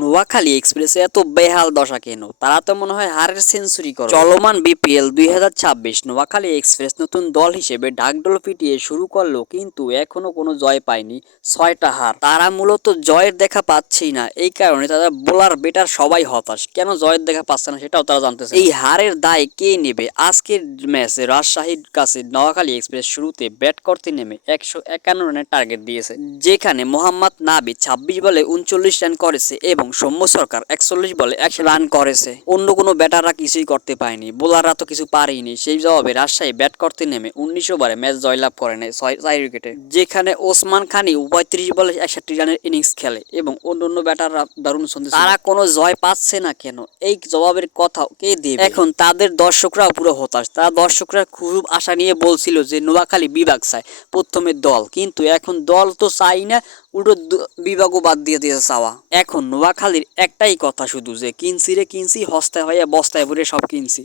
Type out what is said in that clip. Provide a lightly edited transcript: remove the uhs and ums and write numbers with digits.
নোয়াখালী এক্সপ্রেসে এত বেহাল দশা কেন? তারা তো মনে হয় হারের সেঞ্চুরি করে। চলমান বিপিএল 2026 নোয়াখালী এক্সপ্রেস নতুন দল হিসেবে ঢাকঢোল পিটিয়ে শুরু করলো, কিন্তু এখনো কোনো জয় পায়নি, 6টা হার। তারা মূলত জয়ের দেখা পাচ্ছেই না, এই কারণে তারা বোলার ব্যাটার সবাই হতাশ। কেন জয়ের দেখা পাচ্ছে না সেটাও তারা জানতেছে। এই হারের দায় কে নেবে? আজকের ম্যাচে রাজশাহীর কাছে নোয়াখালী এক্সপ্রেস শুরুতে ব্যাট করতে নেমে 151 রানের টার্গেট দিয়েছে, যেখানে মোহাম্মদ নাবি 26 বলে 39 রান করেছে এবং সৌম্য সরকার 41 বলে 1 রান করেছে। অন্য কোনো ব্যাটাররা কিছুই করতে পারেনি, বোলাররা তো কিছু পারেনি। সেই জবাবে রাজশাহী ব্যাট করতে নেমে 19 ওভারে ম্যাচ জয়লাভ করে নেয় 6 উইকেটে, যেখানে ওসমান খানি 35 বলে 61 রানের ইনিংস খেলে এবং অন্য ব্যাটাররা দারুণ ছন্দে। তারা কোনো জয় পাচ্ছে না কেন? এই জবাবের কথা কে দেবে? এখন তাদের দর্শকরাও পুরো হতাশ। তারা দর্শকরা খুব আশা নিয়ে বলছিল যে নোয়াখালী বিভাগ চায় প্রথমে দল, কিন্তু এখন দল তো চাই না, উল্টো বিভাগও বাদ দিয়ে দিয়েছে চাওয়া। এখন নোয়াখালীর একটাই কথা শুধু, যে কিনছি রে কিনছি, হস্তায় হইয়া বস্তায় ভরে সব কিনছি।